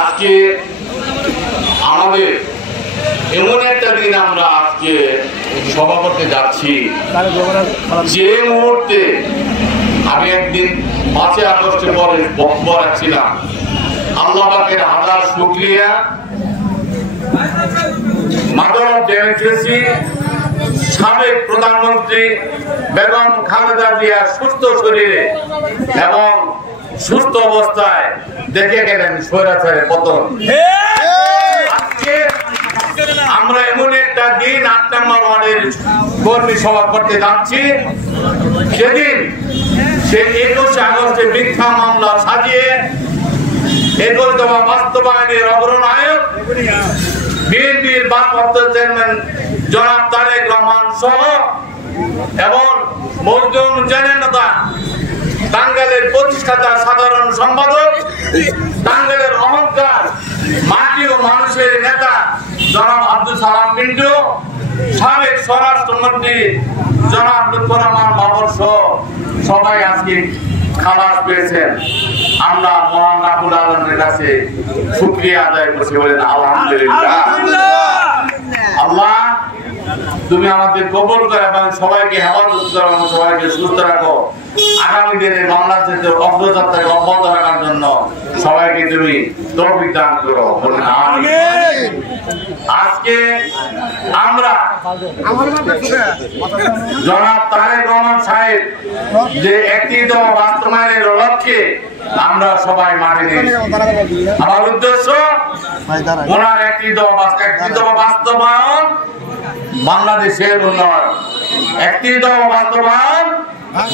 আজকে আমাদের এমন একটা দিন আমরা আজকে সভা করতে যাচ্ছি, যে মুহূর্তে আমি একদিন 5 আগস্টের পরে বক্তব্য রাখছিলাম। আল্লাহ পাকের হাজার শুকরিয়া, মাদার অফ ডেমোক্রেসি সাবেক প্রধানমন্ত্রী বেগম খালেদা জিয়া সুস্থ শরীরে এবং সুস্থ অবস্থায় দেখে গেলেন স্বৈরাচারের পতন। আজকে আমরা এমন একটা দিন 8 নম্বর ওয়ার্ডের কর্মী সভা করতে যাচ্ছি, সেদিন সে 21 আগস্টে মিথ্যা মামলা সাজিয়ে 21 দফা বাস্তবায়নের অগ্রনায়ক বিএনপির ভারপ্রাপ্ত চেয়ারম্যান জনাব তারেক রহমান সহ এবং মজদুর জেনেতা টাঙ্গাইলের প্রতিষ্ঠাতা সাধারণ সম্পাদক, টাঙ্গাইলের অহংকার মাটি ও মানুষের নেতা জনাব আব্দুল সালাম পিন্টু, সাবেক স্বরাষ্ট্রমন্ত্রী জনাব লুৎফর রহমান বাবর সহ সবাই আজকে খালাস পেয়েছেন। আমরা মহান রাব্বুল আলামিনের কাছে শুকরিয়া আদায় করছি, বলেন আলহামদুলিল্লাহ। আল্লাহ তুমি আমাদের কবুল করো এবং সবাইকে হেফাজত করো এবং সবাইকে সুস্থ রাখো। আগামী দিনে বাংলাদেশের অগ্রযাত্রাকে অব্যাহত রাখার জন্য সবাইকে তুমি তৌফিক দান করো, বলেন আমিন। আজকে আমরা জনাব তারেক রহমান সাহেব যে একটি দফা বাস্তবায়নের লক্ষ্যে আমরা সবাই মাঠে নেমেছি। আমার উদ্দেশ্য ওনার একটি দফা বাস্তবায়ন, বাংলাদেশের উন্নয়ন। একটি দফা বাস্তবায়ন,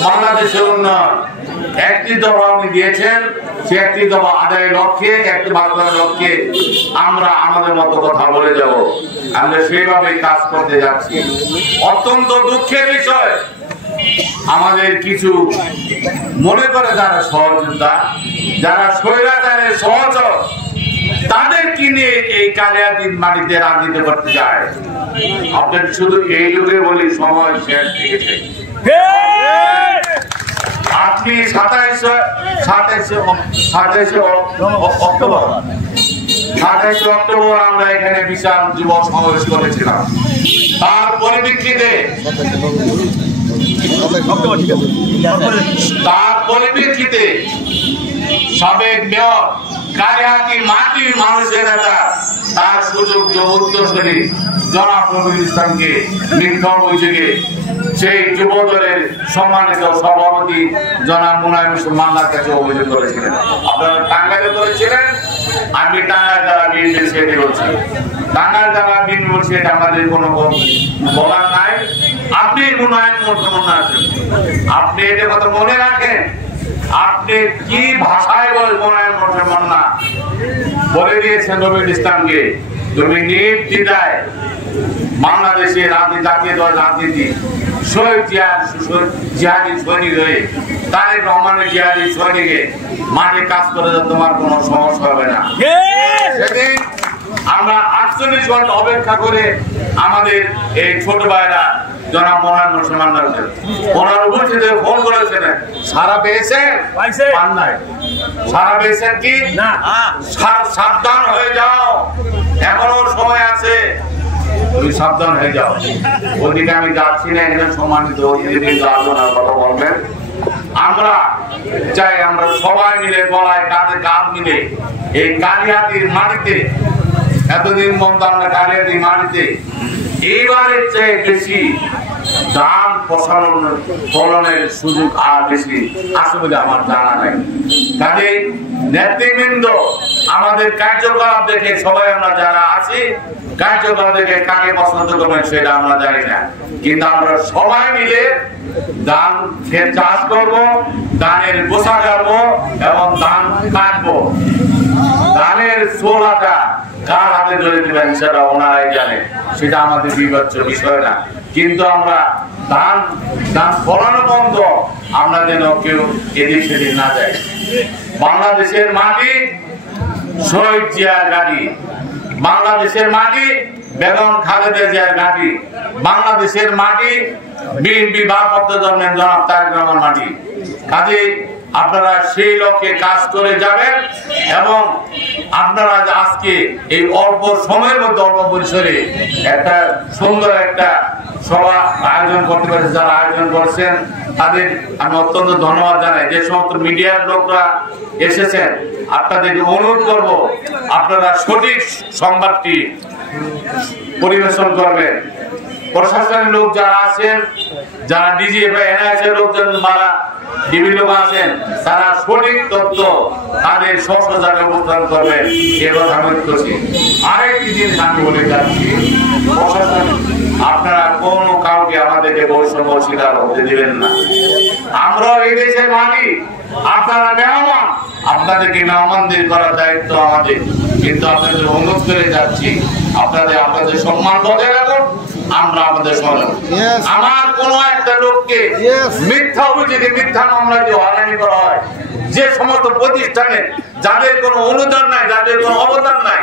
বাংলাদেশের উন্নয়ন। একটি দফা উনি দিয়েছেন, সে একটি দফা আদায়ের লক্ষ্যে, একটি বাস্তবায়নের লক্ষ্যে আমরা আমাদের মতো কথা বলে যাব। আমরা সেইভাবে কাজ করতে যাচ্ছি। অত্যন্ত দুঃখের বিষয়, আমাদের কিছু মনে করে যারা সহযোদ্ধা, যারা স্বৈরাচারের সহচর, তাদের কিনে এই কালিয়াদীর মাটিতে রাজনীতি করতে যায়। আপনার শুধু এই যুগে বলি, সময় শেষ হয়ে গেছে। আজকে 27 অক্টোবর আমরা এখানে বিশাল যুব সমাবেশ করেছিলাম। তার পরিপ্রেক্ষিতে সাবেক মেয়র কালিয়াদী মাটির মানুষের নেতা, তার সুযোগ উত্তরসূরি জনাব রবিউল ইসলামকে মিথ্যা অভিযোগে সেই যুব দলের সম্মানিত সভাপতি জনাব মুনায়েম হোসেন মান্নার কাছে অভিযোগ করেছিলেন। আপনারা টাঙ্গাইলে করেছিলেন, আমি টাঙ্গাইল জেলা বিএনপি সেটি বলছি। টাঙ্গাইল জেলা বিএনপি বলছি, এটা আমাদের কোনো বলার নাই। আপনি মুনায়েম হোসেন মান্না আছেন, আপনি এটা কথা মনে রাখেন। আপনি কি ভাষায় বলেন মুনায়েম হোসেন মান্না বলে দিয়েছেন রবিউল ইসলামকে, তুমি নির্দ্বিধায় বাংলাদেশের রাজনীতি, জাতীয় দল রাজনীতি, শহীদ জিহাদি সৈনিক হয়ে তারেক রহমানের জিহাদি সৈনিকে মাঠে কাজ করে তোমার কোনো সমস্যা হবে না। সেদিন আমরা 48 ঘন্টা অপেক্ষা করে আমাদের এই ছোট ভাইরা জনাব মোনায়েম হোসেন মান্না ওনার উপস্থিতি ফোন করেছিলেন, সারা পেয়েছেন? পান নাই। সারা পেয়েছেন কি না? সাবধান হয়ে যাও, এখনো সময় আছে, তুমি সাবধান হয়ে যাও। ওদিকে আমি যাচ্ছি না, এখানে সম্মানিত অতিথিবৃন্দ আলোচনার কথা বলবেন। আমরা চাই আমরা সবাই মিলে গলায় কাঁধে কাঁধ মিলে এই কালিয়াদীর মাটিতে, এতদিন বন্ধ আমরা কালিয়াদীর মাটিতে এইবারের চেয়ে বেশি ধান ফলনের সুযোগ আর বেশি আছে বলে আমার জানা নাই। কাজে নেতৃবৃন্দ আমাদের কার্যকলাপ দেখে সবাই আমরা যারা আছি, কার্যকলাপ দেখে কাকে পছন্দ করবেন সেটা আমরা জানি না, কিন্তু আমরা সবাই মিলে ধান ক্ষেত চাষ করবো, ধানের গোসা কাটবো এবং ধান কাটবো। ধানের ছোলাটা কার হাতে ধরে দিবেন সেটা ওনারাই জানে, সেটা আমাদের বিবেচ্য বিষয় না। কিন্তু আমরা ধান ফলানো বন্ধ, আমরা যেন কেউ এদিক সেদিক না যাই। বাংলাদেশের মাটি শহীদ জিয়ার ঘাঁটি, বাংলাদেশের মাটি বেগম খালেদা জিয়ার ঘাঁটি, বাংলাদেশের মাটি বিএনপি ভারপ্রাপ্ত চেয়ারম্যান জনাব তারেক রহমান মাটি। কাজে আপনারা সেই লক্ষ্যে কাজ করে যাবেন এবং আপনারা আজকে এই অল্প সময়ের মধ্যে অল্প পরিসরে একটা সুন্দর একটা সভা আয়োজন করতে পারছে। যারা আয়োজন করছেন তাদের আমি অত্যন্ত ধন্যবাদ জানাই। যে সমস্ত মিডিয়ার লোকরা এসেছেন আপনাদের অনুরোধ করব আপনারা সঠিক সংবাদটি পরিবেশন করবেন। প্রশাসনের লোক যারা আছেন, যারা ডিজিএফআই এনআইএস এর লোকজন যারা ডিবি লোক আছেন, তারা সঠিক তথ্য তাদের সহজাগে উপস্থাপন করবেন। এ কথা আমি বলছি। আরেকটি জিনিস আমি বলে যাচ্ছি, প্রশাসন আপনারা কোন কাউকে আমাদেরকে বৈষম্য শিকার হতে দিবেন না। আমরা এই দেশের মালিক, আপনারা মেহমান, আপনাদেরকে মেহমানদের করার দায়িত্ব আমাদের। কিন্তু আপনাদের অনুরোধ করে যাচ্ছি আপনাদের সম্মান বজায় রাখুন। আমরা আমাদের আমার কোন একটা লোককে মিথ্যা অভিযোগে মিথ্যা মামলা দিয়ে হয়রানি করা হয়, যে সমস্ত প্রতিষ্ঠানে যাদের কোনো অনুদান নাই, যাদের কোনো অবদান নাই,